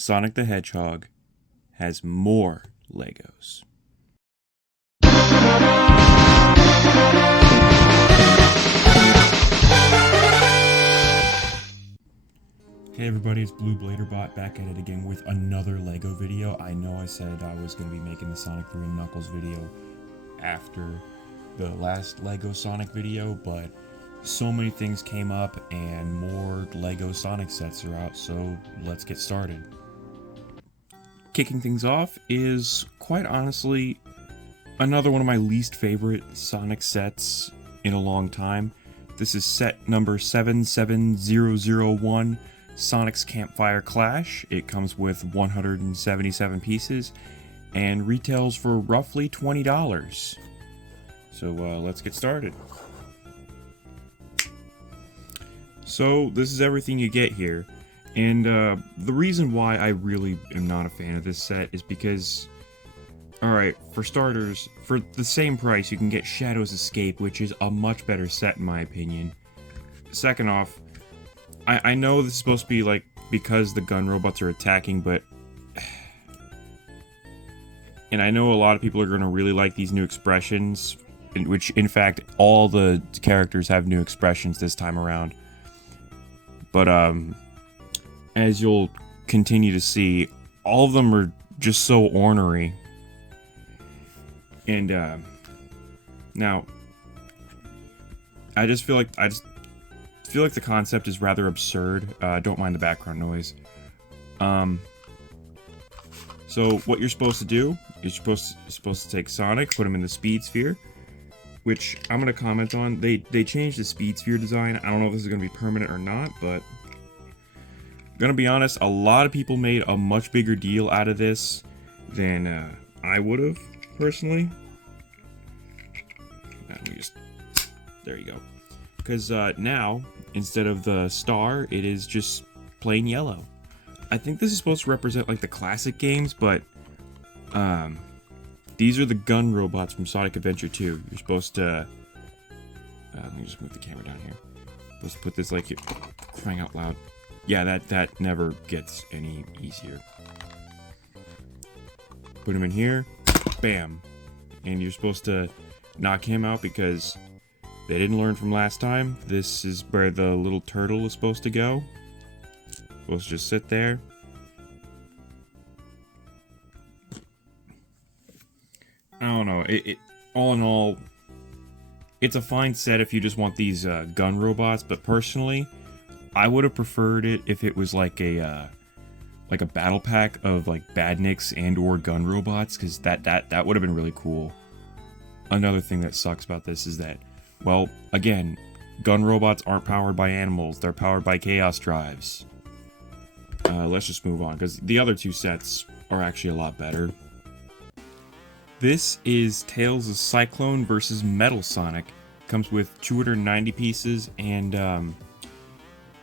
Sonic the Hedgehog has more Legos. Hey everybody, it's BlueBladerBot back at it again with another Lego video. I know I said I was going to be making the Sonic 3 and Knuckles video after the last Lego Sonic video, but so many things came up and more Lego Sonic sets are out, so let's get started. Kicking things off is, quite honestly, another one of my least favorite Sonic sets in a long time. This is set number 77001, Sonic's Campfire Clash. It comes with 177 pieces and retails for roughly $20. So let's get started. So this is everything you get here. And the reason why I really am not a fan of this set is because, alright, for starters, for the same price you can get Shadow's Escape, which is a much better set in my opinion. Second off, I know this is supposed to be like because the gun robots are attacking, but... And I know a lot of people are going to really like these new expressions, which in fact all the characters have new expressions this time around. But as you'll continue to see, all of them are just so ornery. And now, I feel like the concept is rather absurd. Don't mind the background noise. So what you're supposed to do is you're supposed to take Sonic, put him in the Speed Sphere, which I'm gonna comment on. They changed the Speed Sphere design. I don't know if this is gonna be permanent or not, but gonna be honest, a lot of people made a much bigger deal out of this than I would have personally. There you go. Because now, instead of the star, it is just plain yellow. I think this is supposed to represent like the classic games, but these are the gun robots from Sonic Adventure 2. You're supposed to let me just move the camera down here. Supposed to put this like, crying out loud. Yeah, that never gets any easier. Put him in here, bam, and you're supposed to knock him out because they didn't learn from last time. This is where the little turtle is supposed to go. Supposed to just sit there. I don't know. All in all, it's a fine set if you just want these gun robots. But personally, I would have preferred it if it was like a battle pack of like badniks and/or gun robots, because that would have been really cool. Another thing that sucks about this is that, well, again, gun robots aren't powered by animals; they're powered by chaos drives. Let's just move on, because the other two sets are actually a lot better. This is Tails of Cyclone versus Metal Sonic. Comes with 290 pieces, and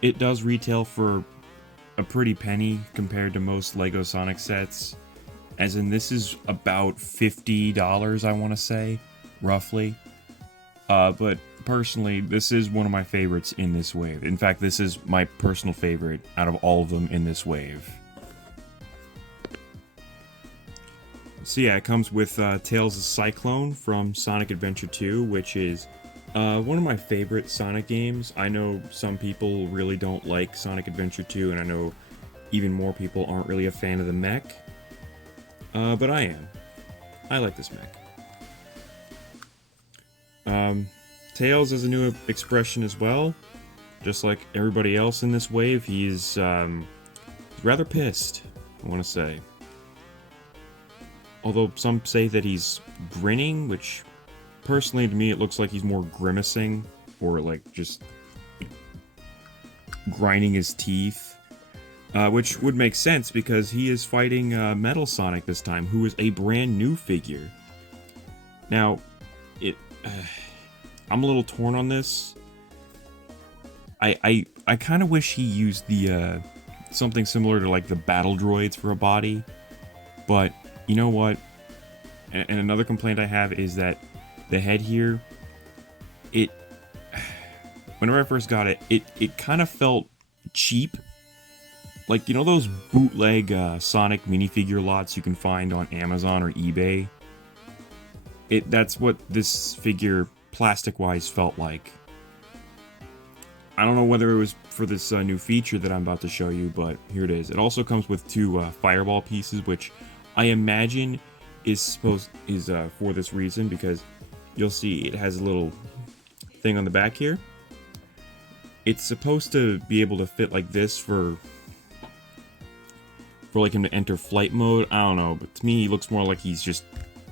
it does retail for a pretty penny compared to most Lego Sonic sets. As in, this is about $50, I want to say, roughly. But personally, this is one of my favorites in this wave. In fact, this is my personal favorite out of all of them in this wave. So yeah, it comes with Tails' Cyclone from Sonic Adventure 2, which is one of my favorite Sonic games. I know some people really don't like Sonic Adventure 2, and I know even more people aren't really a fan of the mech. But I am. I like this mech. Tails has a new expression as well. Just like everybody else in this wave, he's rather pissed, I want to say. Although some say that he's grinning, which personally to me it looks like he's more grimacing, or like just grinding his teeth. Which would make sense because he is fighting Metal Sonic this time, who is a brand new figure. Now, I'm a little torn on this. I kind of wish he used the something similar to like the battle droids for a body, but you know what? And another complaint I have is that the head here, whenever I first got it, it kind of felt cheap. like, you know those bootleg Sonic minifigure lots you can find on Amazon or eBay? That's what this figure, plastic-wise, felt like. I don't know whether it was for this new feature that I'm about to show you, but here it is. It also comes with 2 fireball pieces, which I imagine is for this reason, because you'll see it has a little thing on the back here. It's supposed to be able to fit like this for like him to enter flight mode. I don't know, but to me he looks more like he's just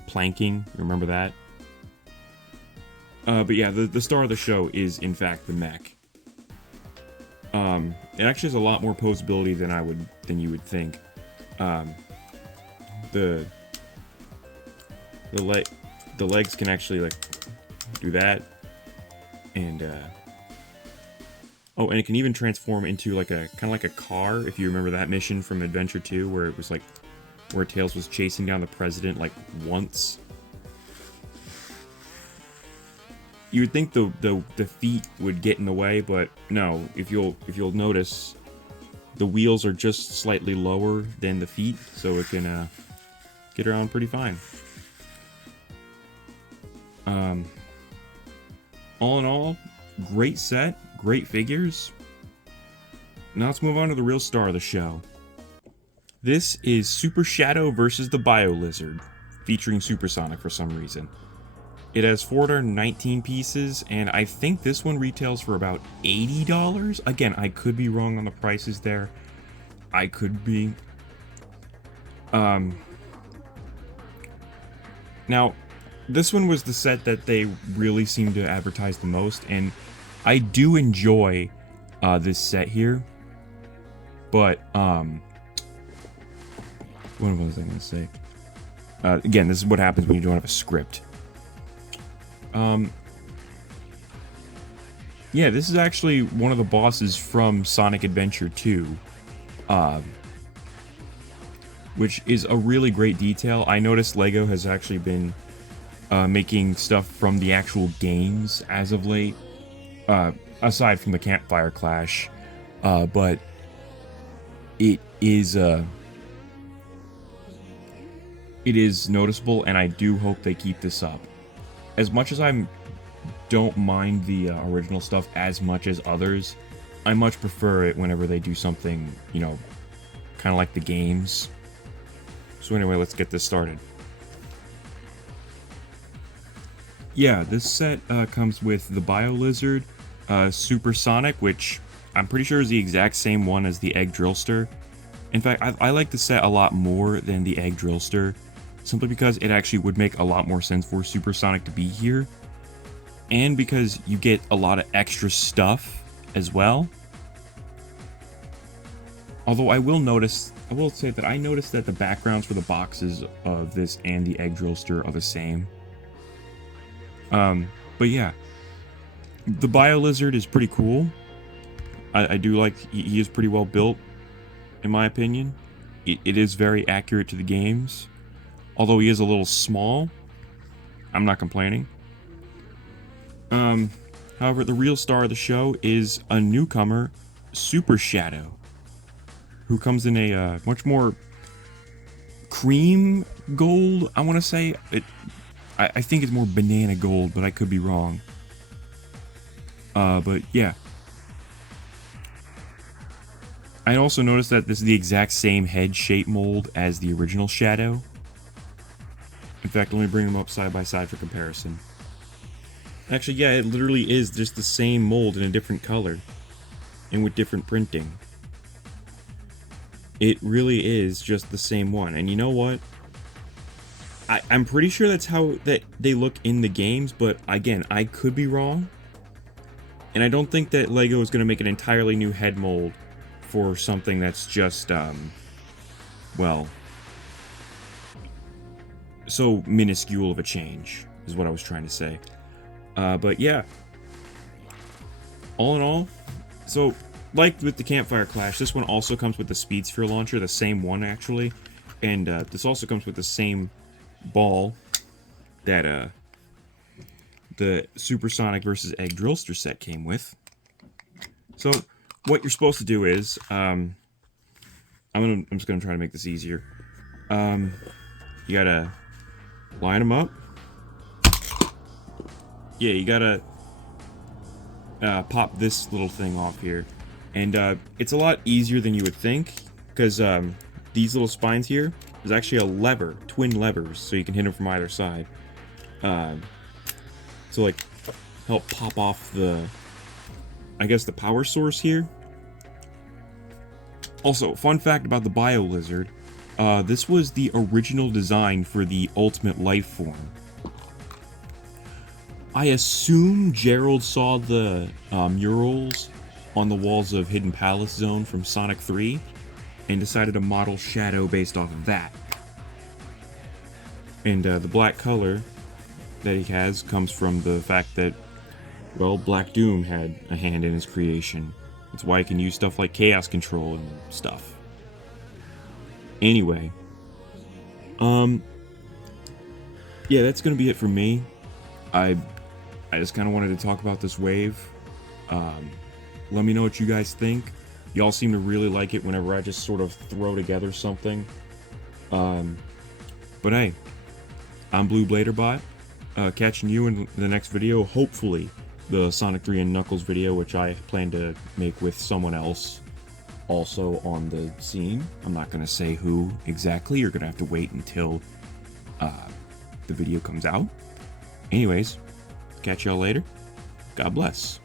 planking. Remember that? But yeah, the star of the show is in fact the mech. It actually has a lot more posability than you would think. The legs can actually like do that, and oh, and it can even transform into like a kind of like a car. If you remember that mission from Adventure 2, where it was like where Tails was chasing down the president like once. You would think the feet would get in the way, but no. If you'll notice, the wheels are just slightly lower than the feet, so it can get around pretty fine. All in all, great set, great figures. Now let's move on to the real star of the show. This is Super Shadow versus the Biolizard, featuring Supersonic for some reason. It has 419 pieces, and I think this one retails for about $80. Again, I could be wrong on the prices there. I could be. Now, this one was the set that they really seemed to advertise the most, and I do enjoy this set here. But, what was I going to say? Again, this is what happens when you don't have a script. Yeah, this is actually one of the bosses from Sonic Adventure 2, which is a really great detail. I noticed LEGO has actually been making stuff from the actual games as of late, aside from the Campfire Clash, but it is noticeable, and I do hope they keep this up. As much as I don't mind the original stuff as much as others, I much prefer it whenever they do something, you know, kind of like the games. So anyway, let's get this started. Yeah, this set comes with the Biolizard, Supersonic, which I'm pretty sure is the exact same one as the Egg Drillster. In fact, I like the set a lot more than the Egg Drillster, simply because it actually would make a lot more sense for Supersonic to be here, and because you get a lot of extra stuff as well. Although I will say that I noticed that the backgrounds for the boxes of this and the Egg Drillster are the same. But yeah, the Biolizard is pretty cool. I do like, he is pretty well built, in my opinion. It is very accurate to the games. Although he is a little small, I'm not complaining. However, the real star of the show is a newcomer, Super Shadow, who comes in a much more cream gold, I want to say. I think it's more banana gold, but I could be wrong. But yeah. I also noticed that this is the exact same head shape mold as the original Shadow. In fact, let me bring them up side by side for comparison. Actually, yeah, it literally is just the same mold in a different color. And with different printing. It really is just the same one. And you know what? I'm pretty sure that's how they look in the games, but again, I could be wrong. And I don't think that LEGO is going to make an entirely new head mold for something that's just, well, so minuscule of a change, is what I was trying to say. But yeah, all in all, so like with the Campfire Clash, this one also comes with the Speed Sphere launcher, the same one actually, and this also comes with the same ball that the Supersonic versus Egg Drillster set came with. So what you're supposed to do is I'm just gonna try to make this easier. You gotta line them up. Yeah, you gotta pop this little thing off here, and it's a lot easier than you would think, because these little spines here, there's actually a lever, twin levers, so you can hit them from either side. So like help pop off the, I guess, the power source here. Also, fun fact about the Biolizard, this was the original design for the ultimate life form. I assume Gerald saw the murals on the walls of Hidden Palace Zone from Sonic 3 and decided to model Shadow based off of that. And the black color that he has comes from the fact that, well, Black Doom had a hand in his creation. That's why he can use stuff like Chaos Control and stuff. Anyway, yeah, that's gonna be it for me. I just kind of wanted to talk about this wave. Let me know what you guys think. Y'all seem to really like it whenever I just sort of throw together something. But hey, I'm BlueBladerBot, catching you in the next video. Hopefully, the Sonic 3 and Knuckles video, which I plan to make with someone else also on the scene. I'm not going to say who exactly. You're going to have to wait until the video comes out. Anyways, catch y'all later. God bless.